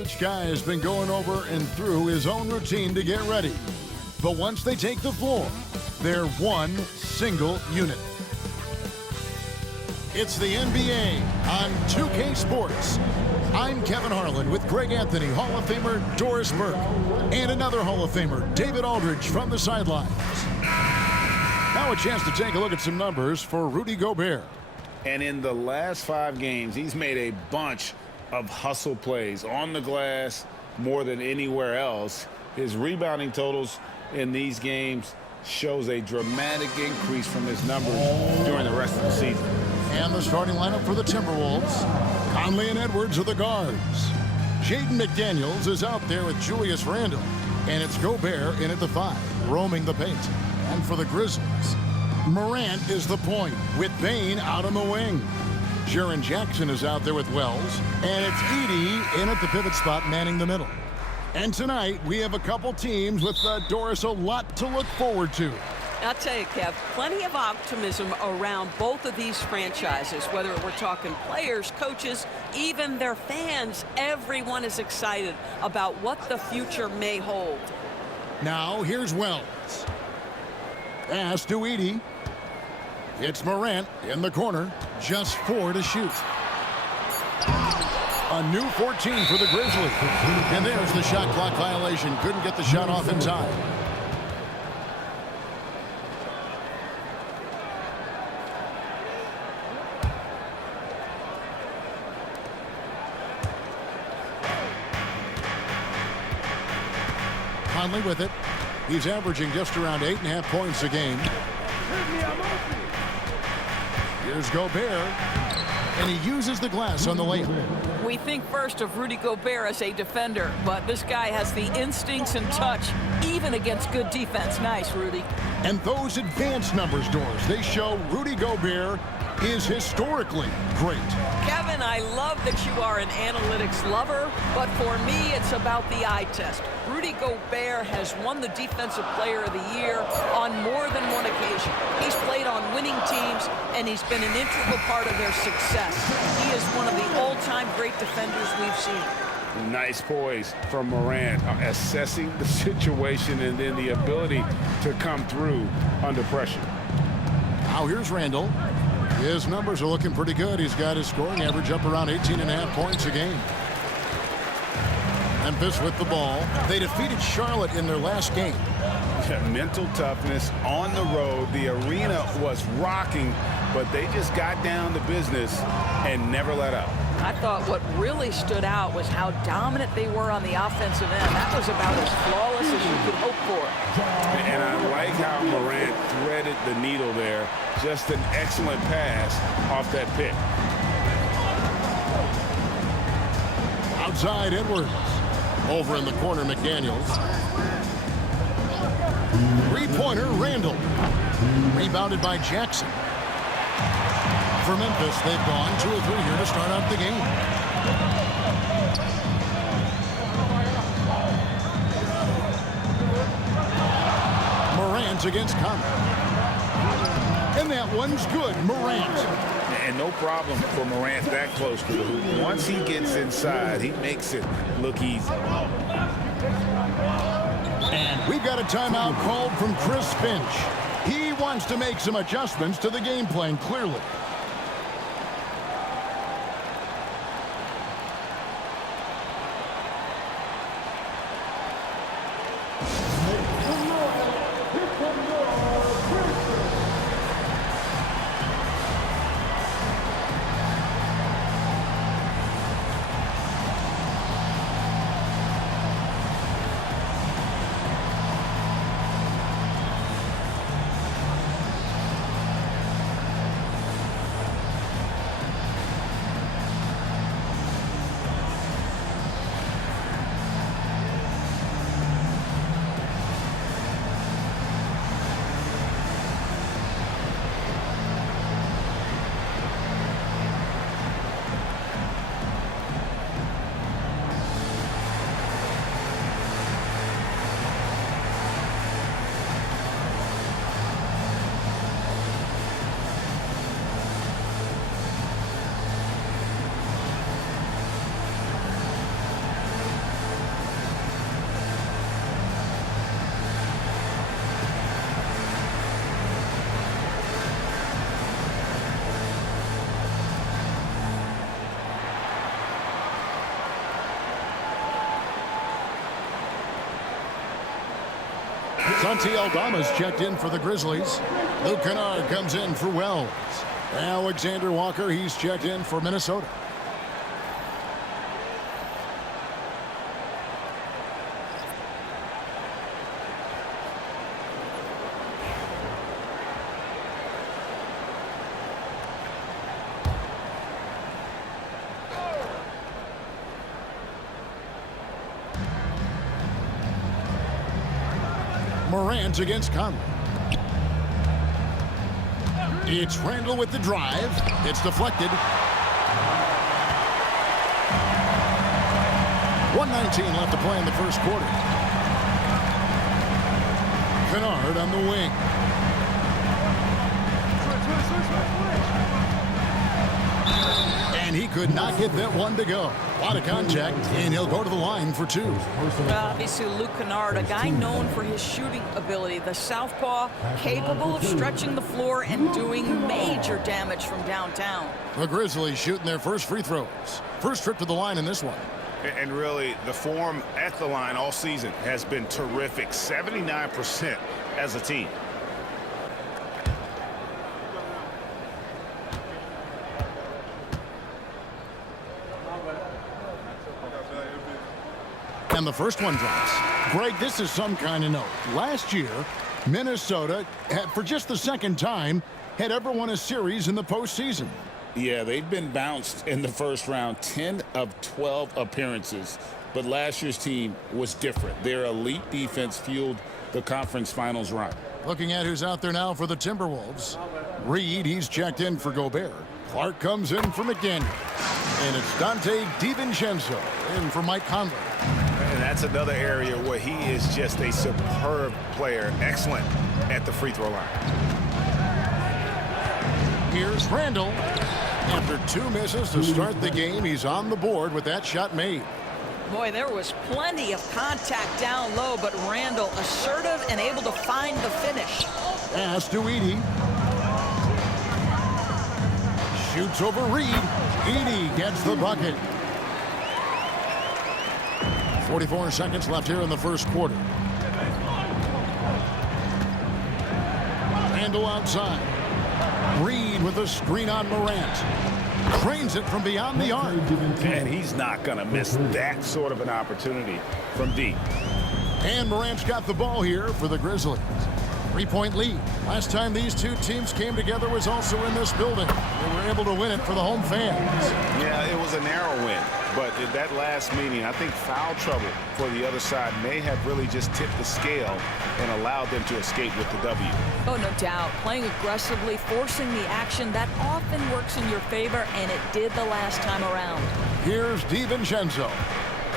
Each guy has been going over and through his own routine to get ready. But once they take the floor, they're one single unit. It's the NBA on 2K Sports. I'm Kevin Harlan with Greg Anthony, Hall of Famer Doris Burke, and another Hall of Famer, David Aldridge, from the sidelines. Now a chance to take a look at some numbers for Rudy Gobert. And in the last 5 games, he's made a bunch of hustle plays on the glass more than anywhere else. His rebounding totals in these games shows a dramatic increase from his numbers during the rest of the season. And the starting lineup for the Timberwolves. Conley and Edwards are the guards. Jaden McDaniels is out there with Julius Randle. And it's Gobert in at the 5, roaming the paint. And for the Grizzlies, Morant is the point, with Bane out on the wing. Jaren Jackson is out there with Wells. And it's Edey in at the pivot spot, manning the middle. And tonight, we have a couple teams with, Doris, a lot to look forward to. I'll tell you, Kev, plenty of optimism around both of these franchises, whether we're talking players, coaches, even their fans. Everyone is excited about what the future may hold. Now, here's Wells. Pass to Edey. It's Morant in the corner. Just 4 to shoot. A new 14 for the Grizzlies. And there's the shot clock violation. Couldn't get the shot off in time. Conley with it. He's averaging just around 8.5 points a game. Here's Gobert. And he uses the glass on the layup. We think first of Rudy Gobert as a defender, but this guy has the instincts and touch, even against good defense. Nice, Rudy. And those advanced numbers, Doris, they show Rudy Gobert is historically great. Kevin, I love that you are an analytics lover, but for me, it's about the eye test. Rudy Gobert has won the Defensive Player of the Year on more than one occasion. He's played on winning teams, and he's been an integral part of their success. He is one of the all-time great defenders we've seen. Nice poise from Morant, assessing the situation and then the ability to come through under pressure. Now here's Randle. His numbers are looking pretty good. He's got his scoring average up around 18.5 points a game. Memphis with the ball. They defeated Charlotte in their last game. Mental toughness on the road. The arena was rocking, but they just got down to business and never let up. I thought what really stood out was how dominant they were on the offensive end. That was about as flawless as you could hope for. And I like how Morant threaded the needle there. Just an excellent pass off that pick. Outside Edwards. Over in the corner, McDaniels. Three-pointer, Randle. Rebounded by Jackson. For Memphis, they've gone 2 of 3 here to start out the game. Morant against Conley. And that one's good, Morant. And no problem for Morant that close to the hoop. Once he gets inside, he makes it look easy. And we've got a timeout called from Chris Finch. He wants to make some adjustments to the game plan, clearly. Santi Aldama's checked in for the Grizzlies. Luke Kennard comes in for Wells. Alexander Walker, he's checked in for Minnesota. Morant against Conley. It's Randall with the drive. It's deflected. 1:19 left to play in the first quarter. Kennard on the wing. And he could not get that one to go. A lot of contact, and he'll go to the line for two. Obviously, Luke Kennard, a guy known for his shooting ability. The southpaw, capable of stretching the floor and doing major damage from downtown. The Grizzlies shooting their first free throws. First trip to the line in this one. And really, the form at the line all season has been terrific. 79% as a team. And the first one drops. Greg, this is some kind of note. Last year, Minnesota, for just the second time, had ever won a series in the postseason. Yeah, they've been bounced in the first round, 10 of 12 appearances. But last year's team was different. Their elite defense fueled the conference finals run. Looking at who's out there now for the Timberwolves. Reed, he's checked in for Gobert. Clark comes in for McDaniel. And it's Dante DiVincenzo in for Mike Conley. And that's another area where he is just a superb player. Excellent at the free throw line. Here's Randall. After two misses to start the game, he's on the board with that shot made. Boy, there was plenty of contact down low, but Randall assertive and able to find the finish. Pass to Edey. Shoots over Reed. Edey gets the bucket. 44 seconds left here in the first quarter. Randall outside. Reed with a screen on Morant. Trains it from beyond the arc. And he's not going to miss that sort of an opportunity from deep. And Morant's got the ball here for the Grizzlies. 3-point lead. Last time these two teams came together was also in this building. They were able to win it for the home fans. Yeah, it was a narrow win. But in that last meeting, I think foul trouble for the other side may have really just tipped the scale and allowed them to escape with the W. Oh, no doubt. Playing aggressively, forcing the action, that often works in your favor, and it did the last time around. Here's DiVincenzo.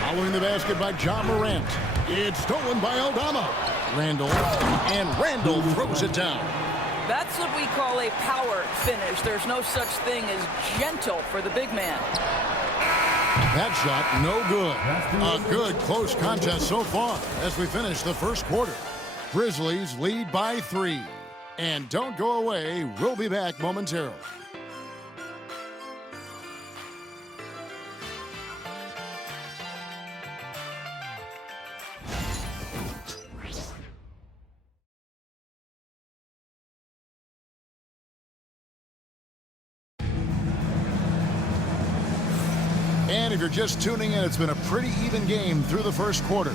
Following the basket by John Morant. It's stolen by Aldama. Randall. And Randall throws it down. That's what we call a power finish. There's no such thing as gentle for the big man. That shot, no good. A good close contest so far as we finish the first quarter. Grizzlies lead by 3. And don't go away. We'll be back momentarily. And if you're just tuning in, it's been a pretty even game through the first quarter.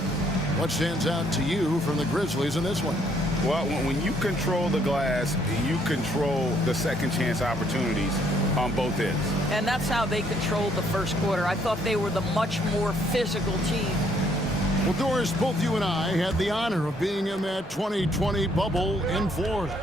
What stands out to you from the Grizzlies in this one? Well, when you control the glass, you control the second chance opportunities on both ends. And that's how they controlled the first quarter. I thought they were the much more physical team. Well, Doris, both you and I had the honor of being in that 2020 bubble in Florida.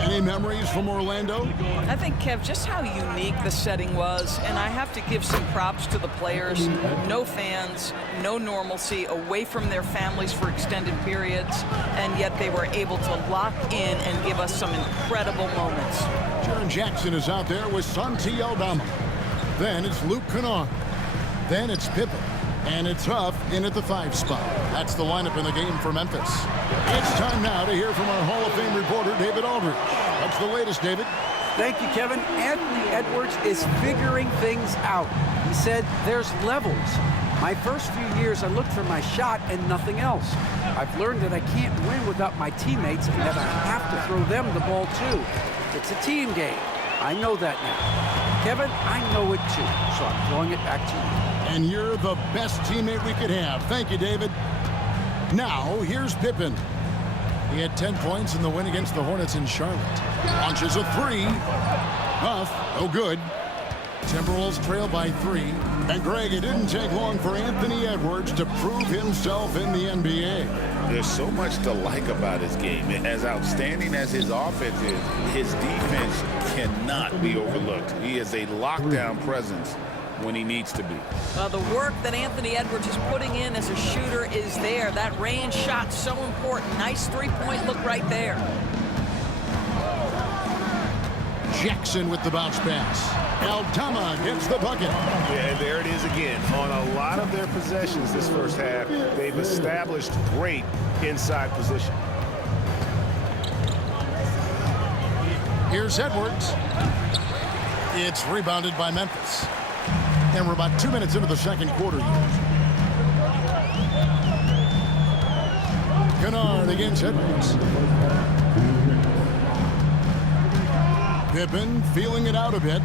Any memories from Orlando? I think, Kev, just how unique the setting was, and I have to give some props to the players. No fans, no normalcy, away from their families for extended periods, and yet they were able to lock in and give us some incredible moments. Jaren Jackson is out there with Santi Aldama. Then it's Luke Kennard. Then it's Pippen. And it's Huff in at the 5 spot. That's the lineup in the game for Memphis. It's time now to hear from our Hall of Fame reporter, David Aldridge. What's the latest, David? Thank you, Kevin. Anthony Edwards is figuring things out. He said there's levels My first few years, I looked for my shot and nothing else. I've learned that I can't win without my teammates and that I have to throw them the ball too. It's a team game. I know that now. Kevin, I know it too, so I'm throwing it back to you. And you're the best teammate we could have. Thank you, David. Now, here's Pippen. He had 10 points in the win against the Hornets in Charlotte. Launches a three. Huff, no good. Timberwolves trail by 3. And Greg, it didn't take long for Anthony Edwards to prove himself in the NBA. There's so much to like about his game. As outstanding as his offense is, his defense cannot be overlooked. He is a lockdown presence when he needs to be. The work that Anthony Edwards is putting in as a shooter is there. That range shot so important. Nice three-point look right there. Jackson with the bounce pass. Aldama gets the bucket. Yeah, and there it is again. On a lot of their possessions this first half, they've established great inside position. Here's Edwards. It's rebounded by Memphis. And we're about 2 minutes into the second quarter here. Kennard against Edwards. Pippen feeling it out a bit.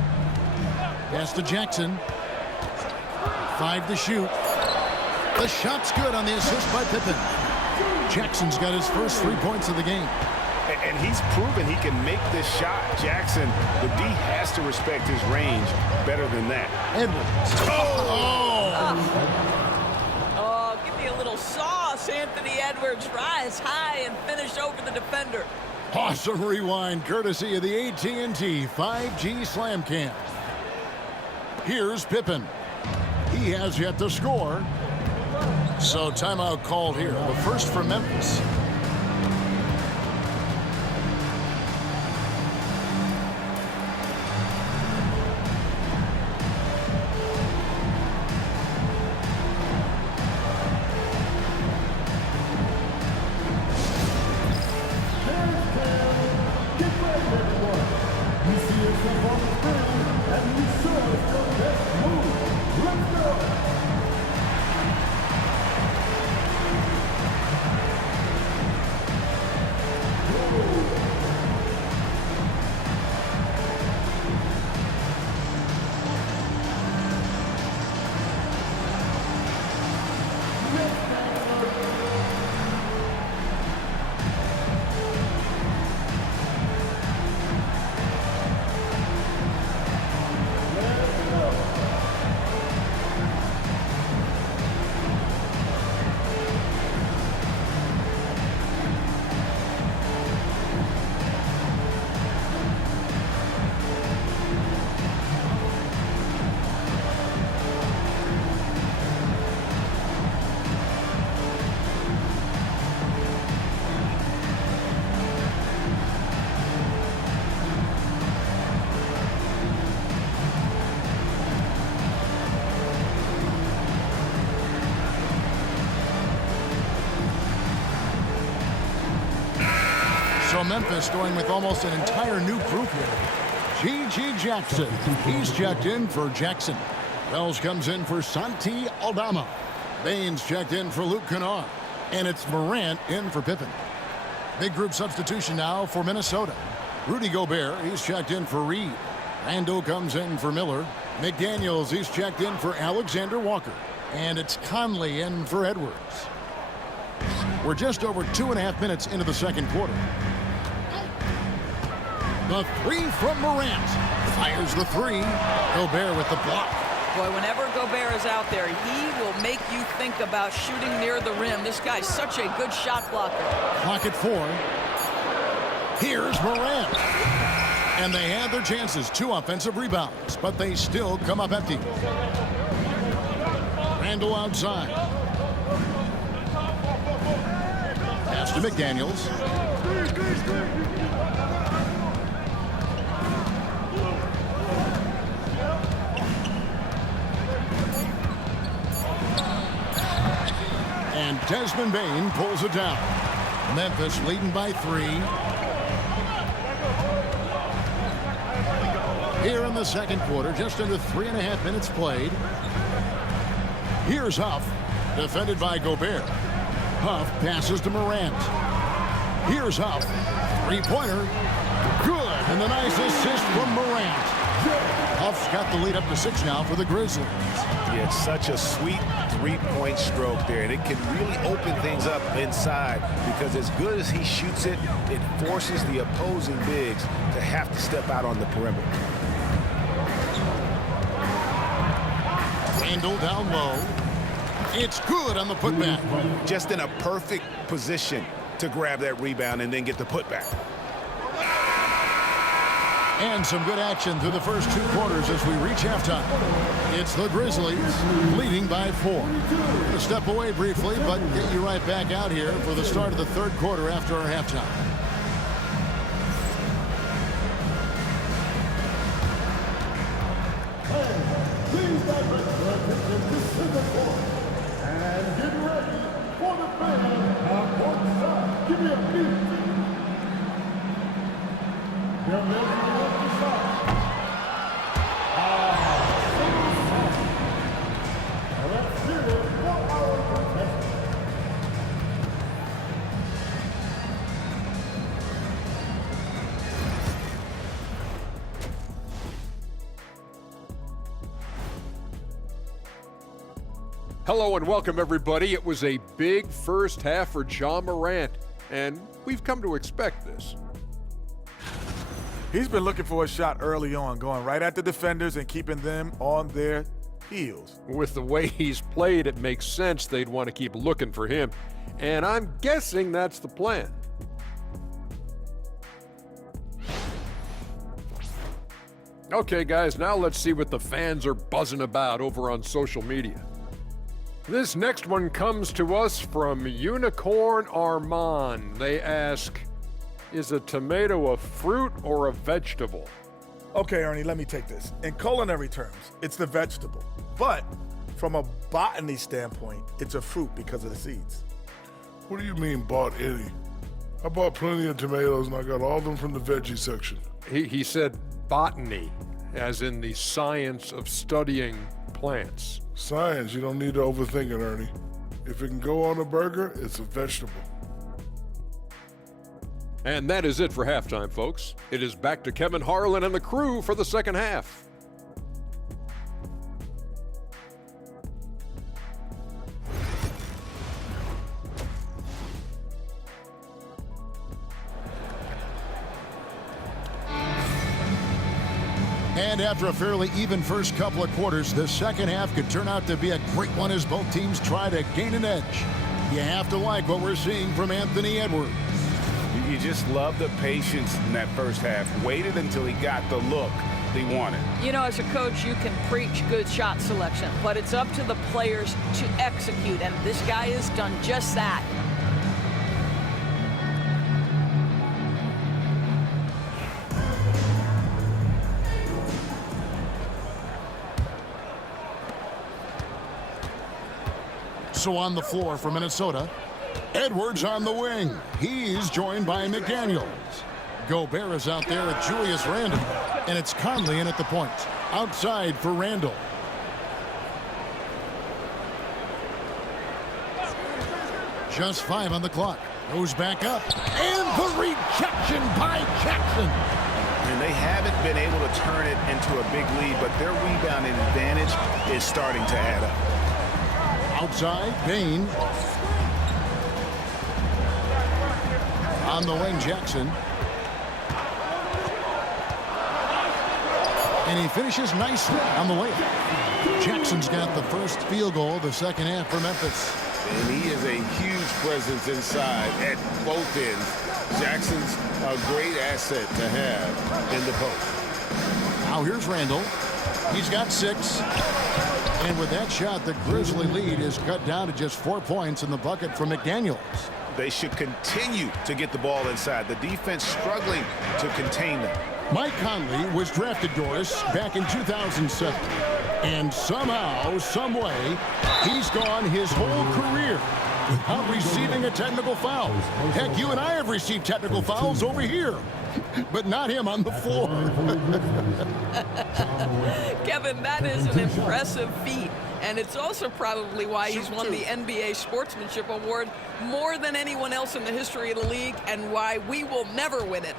Pass to Jackson. 5 to shoot. The shot's good on the assist by Pippen. Jackson's got his first 3 points of the game. And he's proven he can make this shot. Jackson, the D has to respect his range better than that. Edwards. Oh, give me a little sauce. Anthony Edwards rise high and finish over the defender. Awesome rewind courtesy of the AT&T 5G Slam Cam. Here's Pippen. He has yet to score. So timeout called here. The first for Memphis. So Memphis going with almost an entire new group here. G.G. Jackson. He's checked in for Jackson. Wells comes in for Santi Aldama. Baines checked in for Luke Kennard. And it's Morant in for Pippen. Big group substitution now for Minnesota. Rudy Gobert, he's checked in for Reed. Randall comes in for Miller. McDaniels, he's checked in for Alexander Walker. And it's Conley in for Edwards. We're just over 2.5 minutes into the second quarter. The three from Morant. Fires the three. Gobert with the block. Boy, whenever Gobert is out there, he will make you think about shooting near the rim. This guy's such a good shot blocker. Clock at 4. Here's Morant. And they had their chances. 2 offensive rebounds, but they still come up empty. Randall outside. Pass to McDaniels. And Desmond Bane pulls it down. Memphis leading by 3. Here in the second quarter, just under 3.5 minutes played. Here's Huff, defended by Gobert. Huff passes to Morant. Here's Huff, three-pointer. Good, and the nice assist from Morant. Huff's got the lead up to 6 now for the Grizzlies. Yeah, it's such a sweet three-point stroke there, and it can really open things up inside because as good as he shoots it, it forces the opposing bigs to have to step out on the perimeter. Randle down low. It's good on the putback. Just in a perfect position to grab that rebound and then get the putback. And some good action through the first 2 quarters as we reach halftime. It's the Grizzlies leading by 4. We'll step away briefly, but get you right back out here for the start of the 3rd quarter after our halftime. Please direct your attention to center court and get ready for the fans on courtside. Give me a beat. They're ready to work the side. Let's hear it for our contestant. Hello and welcome, everybody. It was a big first half for Ja Morant, and we've come to expect this. He's been looking for a shot early on, going right at the defenders and keeping them on their heels. With the way he's played, it makes sense they'd want to keep looking for him, and I'm guessing that's the plan. Okay, guys, now let's see what the fans are buzzing about over on social media. This next one comes to us from Unicorn Armand. They ask, is a tomato a fruit or a vegetable? Okay, Ernie, let me take this. In culinary terms, it's the vegetable. But from a botany standpoint, it's a fruit because of the seeds. What do you mean bought any? I bought plenty of tomatoes and I got all of them from the veggie section. He said botany, as in the science of studying plants. Science, you don't need to overthink it, Ernie. If it can go on a burger, it's a vegetable. And that is it for halftime, folks. It is back to Kevin Harlan and the crew for the second half. And after a fairly even first couple of quarters, the second half could turn out to be a great one as both teams try to gain an edge. You have to like what we're seeing from Anthony Edwards. You just love the patience in that first half. Waited until he got the look he wanted. You know, as a coach, you can preach good shot selection, but it's up to the players to execute, and this guy has done just that. So on the floor for Minnesota, Edwards on the wing. He's joined by McDaniels. Gobert is out there with Julius Randle, and it's Conley in at the point. Outside for Randle. Just 5 on the clock. Goes back up. And the rejection by Jackson. And they haven't been able to turn it into a big lead, but their rebounding advantage is starting to add up. Outside, Bain. On the wing, Jackson. And he finishes nicely on the layup. Jackson's got the first field goal of the second half for Memphis. And he is a huge presence inside at both ends. Jackson's a great asset to have in the post. Now here's Randle. He's got 6. And with that shot, the Grizzly lead is cut down to just 4 points in the bucket from McDaniels. They should continue to get the ball inside. The defense struggling to contain them. Mike Conley was drafted, Doris, back in 2007. And somehow, some way, he's gone his whole career without receiving a technical foul. Heck, you and I have received technical fouls over here, but not him on the floor. Kevin, that is an impressive feat. And it's also probably why he's won the NBA Sportsmanship Award more than anyone else in the history of the league, and why we will never win it.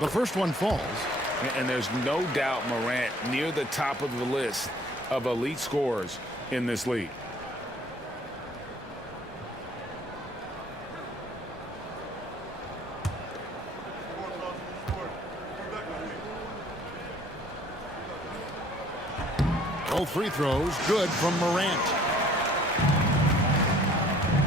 The first one falls. And there's no doubt Morant near the top of the list of elite scorers in this league. Both free throws good from Morant.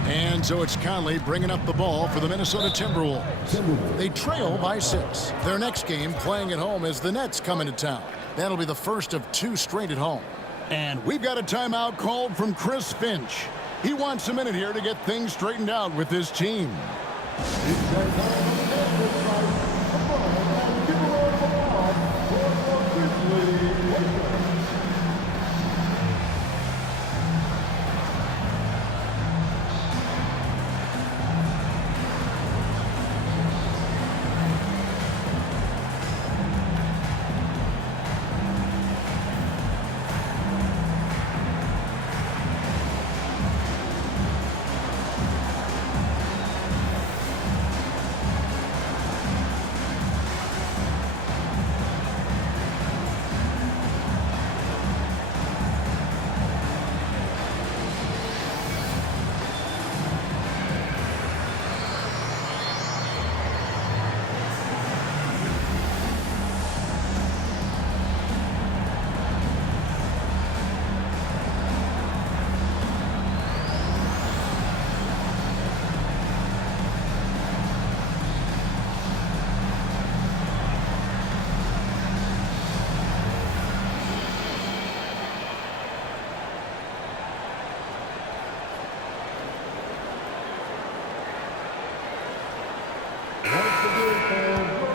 And so it's Conley bringing up the ball for the Minnesota Timberwolves. They trail by 6. Their next game playing at home as the Nets come into town. That'll be the first of 2 straight at home. And we've got a timeout called from Chris Finch. He wants a minute here to get things straightened out with his team.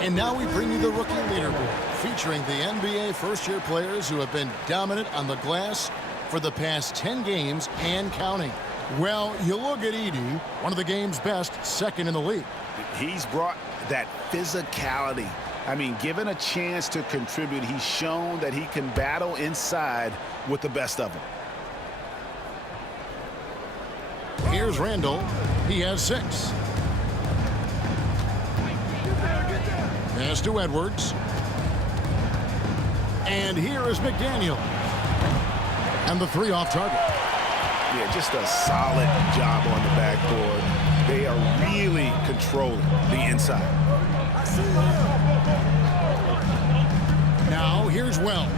And now we bring you the rookie leaderboard, featuring the NBA first-year players who have been dominant on the glass for the past 10 games and counting. Well, you look at Edey, one of the game's best, second in the league. He's brought that physicality. I mean, given a chance to contribute, he's shown that he can battle inside with the best of them. Here's Randall. He has 6. Pass to Edwards. And here is McDaniel. And the 3 off target. Yeah, just a solid job on the backboard. They are really controlling the inside. Now here's Wells.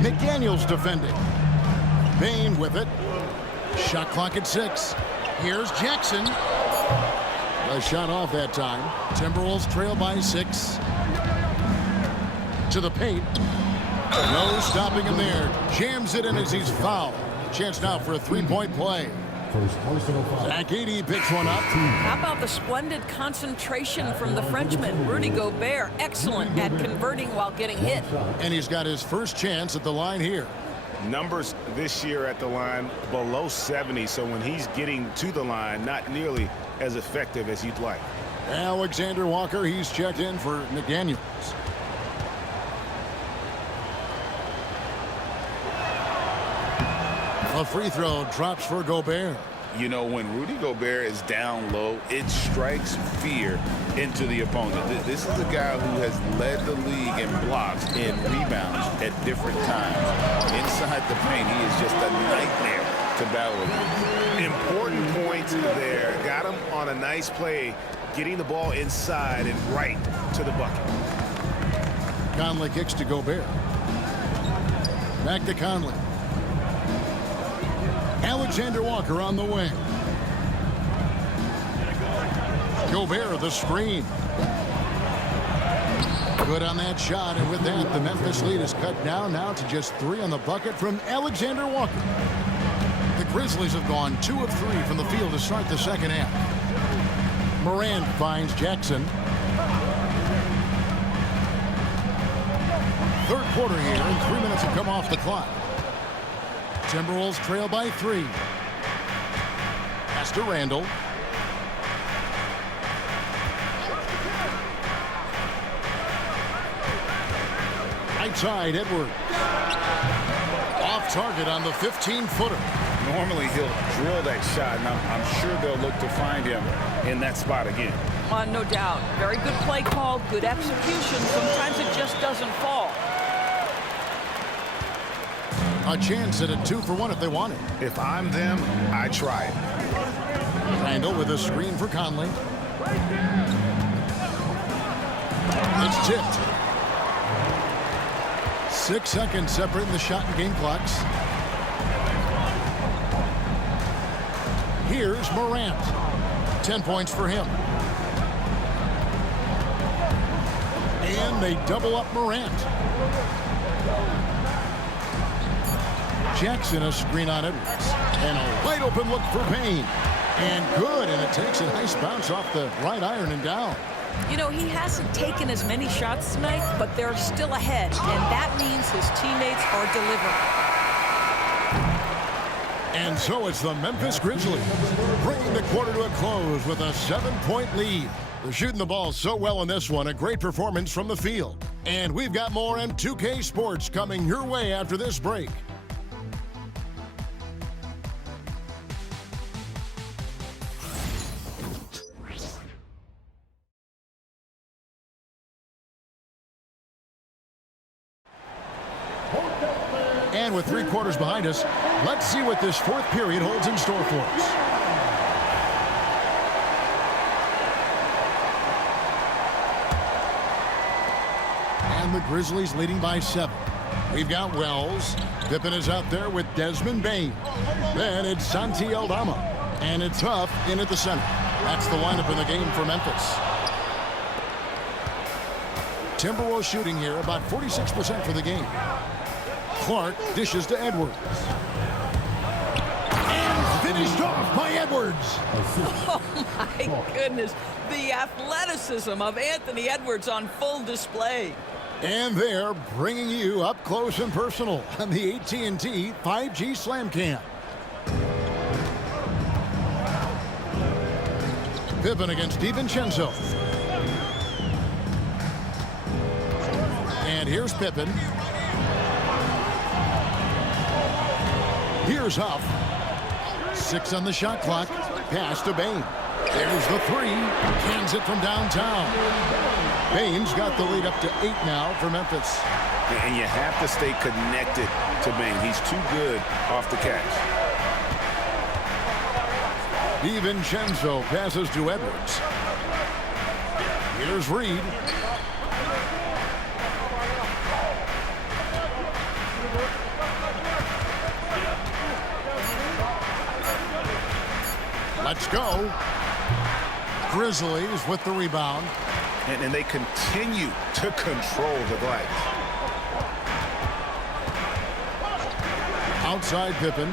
McDaniel's defending. Bain with it. Shot clock at 6. Here's Jackson. A shot off that time. Timberwolves trail by 6. To the paint. No stopping him there. Jams it in as he's fouled. Chance now for a 3-point play. Zach Edey picks one up. How about the splendid concentration from the Frenchman, Rudy Gobert? Excellent at converting while getting hit. And he's got his first chance at the line here. Numbers this year at the line below 70, so when he's getting to the line, not nearly as effective as you'd like. Alexander Walker, he's checked in for McDaniels. A free throw drops for Gobert. You know, when Rudy Gobert is down low, it strikes fear into the opponent. This is a guy who has led the league in blocks and rebounds at different times. Inside the paint, he is just a nightmare to battle with. Important points there. Got him on a nice play, getting the ball inside and right to the bucket. Conley kicks to Gobert. Back to Conley. Alexander Walker on the wing. Gobert the screen. Good on that shot, and with that, the Memphis lead is cut down now to just 3 on the bucket from Alexander Walker. The Grizzlies have gone 2 of 3 from the field to start the second half. Morant finds Jackson. Third quarter here, and 3 minutes have come off the clock. Timberwolves trail by 3. Pass to Randall. Right side, Edwards. Off target on the 15-footer. Normally he'll drill that shot, and I'm sure they'll look to find him in that spot again. No doubt. Very good play call, good execution. Sometimes it just doesn't fall. A chance at a 2-for-1 if they want it. If I'm them, I try it. Randall with a screen for Conley. It's tipped. 6 seconds separating the shot and game clocks. Here's Morant. 10 points for him. And they double up Morant. Jackson a screen on Edwards. And a wide open look for Payne. And good, and it takes a nice bounce off the right iron and down. You know, he hasn't taken as many shots tonight, but they're still ahead, and that means his teammates are delivering. And so it's the Memphis Grizzlies bringing the quarter to a close with a 7-point lead. They're shooting the ball so well in this one, a great performance from the field. And we've got more M2K Sports coming your way after this break. And with 3 quarters behind us, let's see what this fourth period holds in store for us. And the Grizzlies leading by 7. We've got Wells. Pippen is out there with Desmond Bane. Then it's Santi Aldama. And it's Huff in at the center. That's the lineup in the game for Memphis. Timberwolves shooting here about 46% for the game. Clark dishes to Edwards. And finished off by Edwards. Oh, my goodness. The athleticism of Anthony Edwards on full display. And they're bringing you up close and personal on the AT&T 5G Slam Cam. Pippen against DiVincenzo. And here's Pippen. Here's Huff. 6 on the shot clock. Pass to Bane. There's the 3. Cans it from downtown. Bane's got the lead up to 8 now for Memphis. And you have to stay connected to Bane. He's too good off the catch. DiVincenzo passes to Edwards. Here's Reed. Let's go. Grizzlies with the rebound. And they continue to control the glass. Outside Pippen.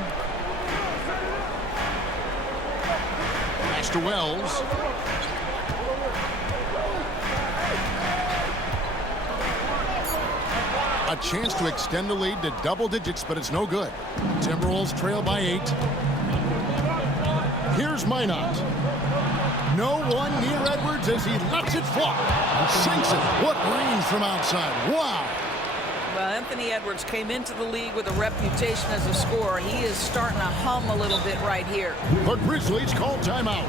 Pass to Wells. A chance to extend the lead to double digits, but it's no good. Timberwolves trail by 8. Here's Minot. No one near Edwards as he lets it fly. Sinks it. What range from outside. Wow. Well, Anthony Edwards came into the league with a reputation as a scorer. He is starting to hum a little bit right here. The Grizzlies call timeout.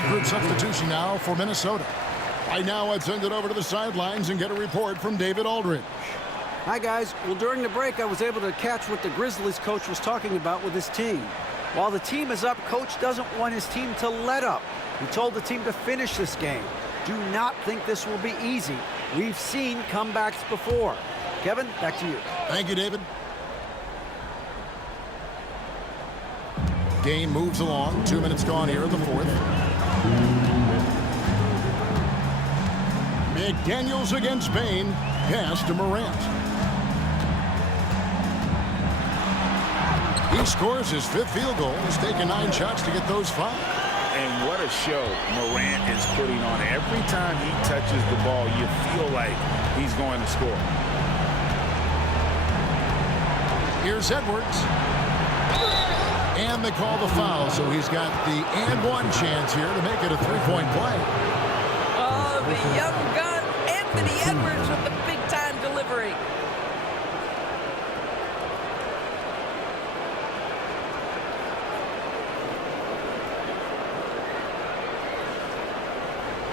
Big group substitution now for Minnesota. Right now, let's send it over to the sidelines and get a report from David Aldridge. Hi, guys. Well, during the break, I was able to catch what the Grizzlies coach was talking about with his team. While the team is up, coach doesn't want his team to let up. He told the team to finish this game. Do not think this will be easy. We've seen comebacks before. Kevin, back to you. Thank you, David. Game moves along. 2 minutes gone here in the fourth. McDaniels against Bain. Pass to Morant. He scores his 5th field goal. He's taken 9 shots to get those 5. And what a show Morant is putting on. Every time he touches the ball, you feel like he's going to score. Here's Edwards. And they call the foul, so he's got the and one chance here to make it a 3-point play. Oh, the young gun, Anthony Edwards with the big-time delivery.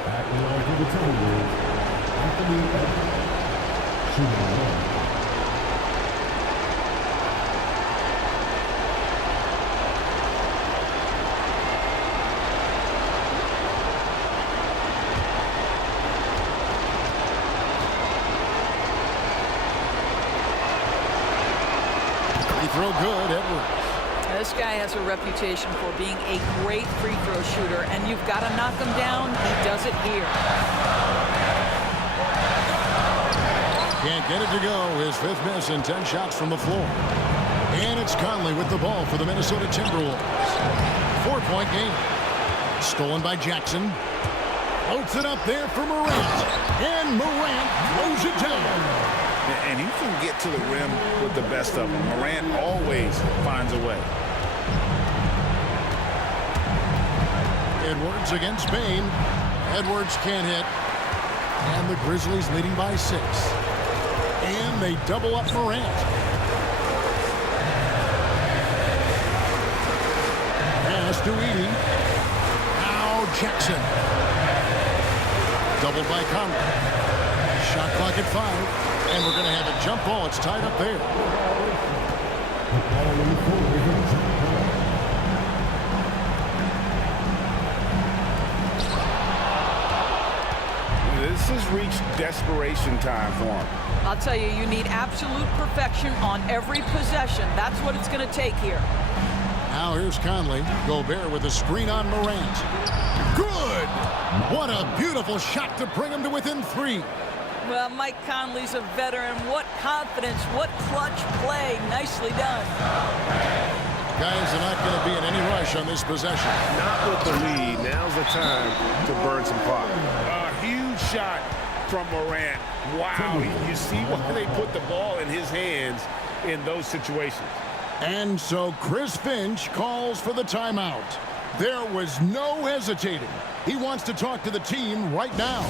Backing on to the Timberwolves, Anthony Edwards, shooting 1. Throw good, Edwards. This guy has a reputation for being a great free throw shooter, and you've got to knock him down. He does it here. Can't get it to go. His 5th miss and 10 shots from the floor. And it's Conley with the ball for the Minnesota Timberwolves. 4-point game. Stolen by Jackson. Floats it up there for Morant. And Morant throws it down. And he can get to the rim with the best of them. Morant always finds a way. Edwards against Bain. Edwards can't hit. And the Grizzlies leading by 6. And they double up Morant. Pass to Edey. Now Jackson. Doubled by Conley. Shot clock at 5. And we're going to have a jump ball. It's tied up there. This has reached desperation time for him. I'll tell you, you need absolute perfection on every possession. That's what it's going to take here. Now here's Conley. Gobert with a screen on Morant. Good! What a beautiful shot to bring him to within 3. Well, Mike Conley's a veteran. What confidence, what clutch play. Nicely done. Guys are not going to be in any rush on this possession. Not with the lead. Now's the time to burn some clock. A huge shot from Morant. Wow. You see why they put the ball in his hands in those situations. And so Chris Finch calls for the timeout. There was no hesitating. He wants to talk to the team right now.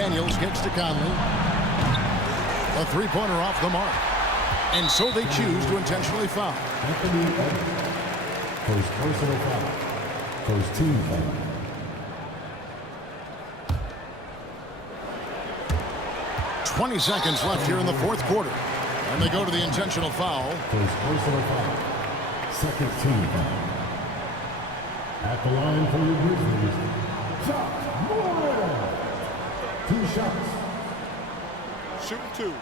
McDaniels gets to Conley. A three-pointer off the mark. And so they choose to intentionally foul. Anthony Edwards. First personal foul. First team foul. "20 seconds left here in the fourth quarter. And they go to the intentional foul. First personal foul. Second team foul. At the line for the Grizzlies, Shot Moore. 2 shots. Shooting 2.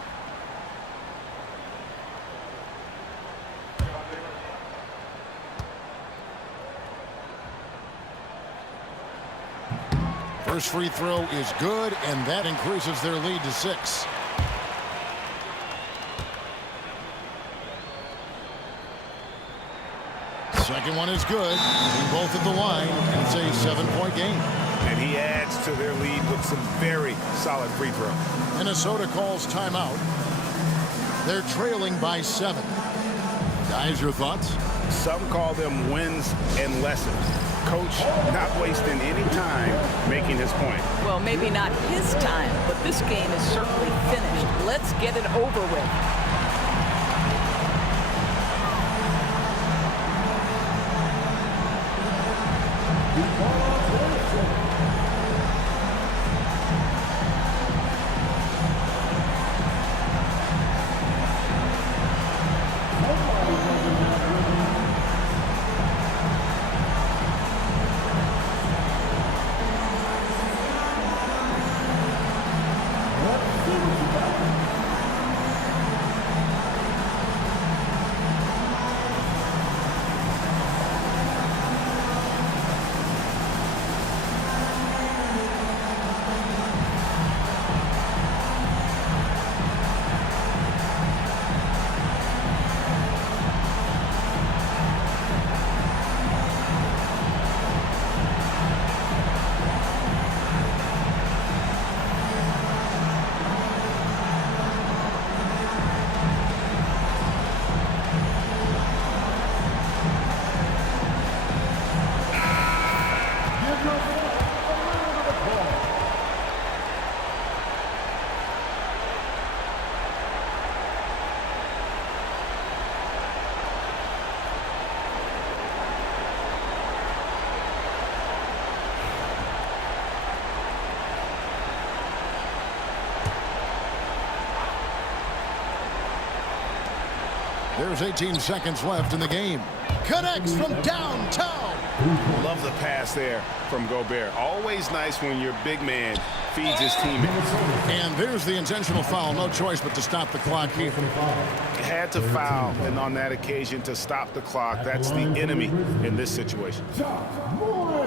First free throw is good, and that increases their lead to 6. Second one is good. Both at the line. It's a 7-point game. And he adds to their lead with some very solid free throws. Minnesota calls timeout. They're trailing by 7. Guys, your thoughts? Some call them wins and lessons. Coach not wasting any time making his point. Well, maybe not his time, but this game is certainly finished. Let's get it over with. There's 18 seconds left in the game. Connects from downtown. Love the pass there from Gobert. Always nice when your big man feeds his teammates. And there's the intentional foul. No choice but to stop the clock here. Had to foul, and on that occasion to stop the clock. That's the enemy in this situation. Shot Moore.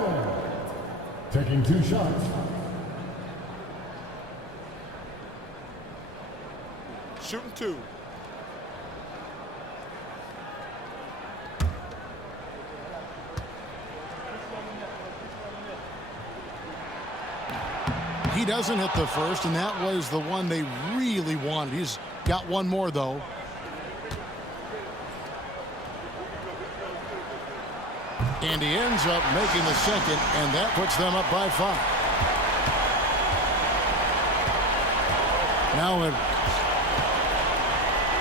Taking 2 shots. Shooting 2. He doesn't hit the first, and that was the one they really wanted. He's got one more, though. And he ends up making the second, and that puts them up by 5. Now Edwards.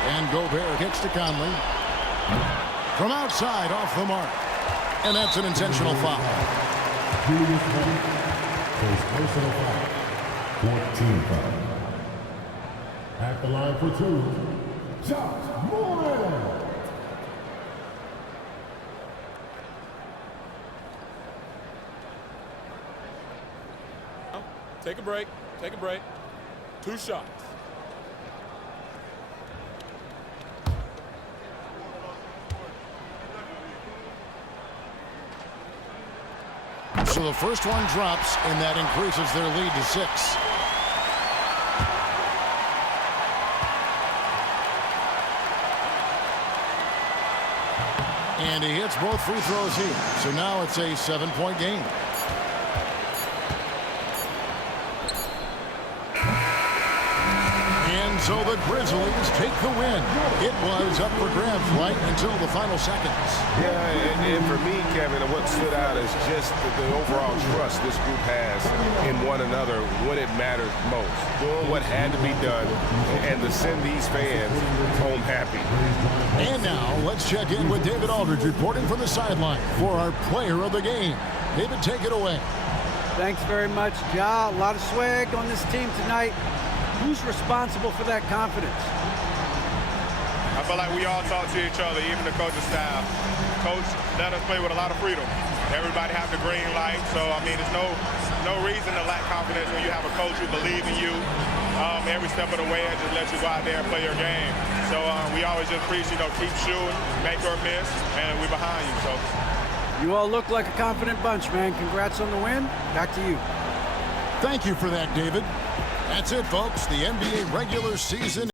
And Gobert kicks to Conley. From outside, off the mark. And that's an intentional foul. First personal foul. 14 foul. At the line for 2. Shot Moore. Take a break. Take a break. 2 shots. So the first one drops, and that increases their lead to 6. And he hits both free throws here. So now it's a 7-point game. And So the Grizzlies take the win. It was up for grabs right until the final seconds. Yeah, and for me, Kevin, what stood out is just the overall trust this group has in one another when it matters most. Doing what had to be done and to send these fans home happy. And now let's check in with David Aldridge reporting from the sideline for our player of the game. David, take it away. Thanks very much, Ja. A lot of swag on this team tonight. Who's responsible for that confidence? I feel like we all talk to each other, even the coaching staff. Coach let us play with a lot of freedom. Everybody have the green light, so I mean, there's no reason to lack confidence when you have a coach who believes in you every step of the way and just let you go out there and play your game. So we always just preach, keep shooting, make or miss, and we're behind you. So you all look like a confident bunch, man. Congrats on the win. Back to you. Thank you for that, David. That's it, folks. The NBA regular season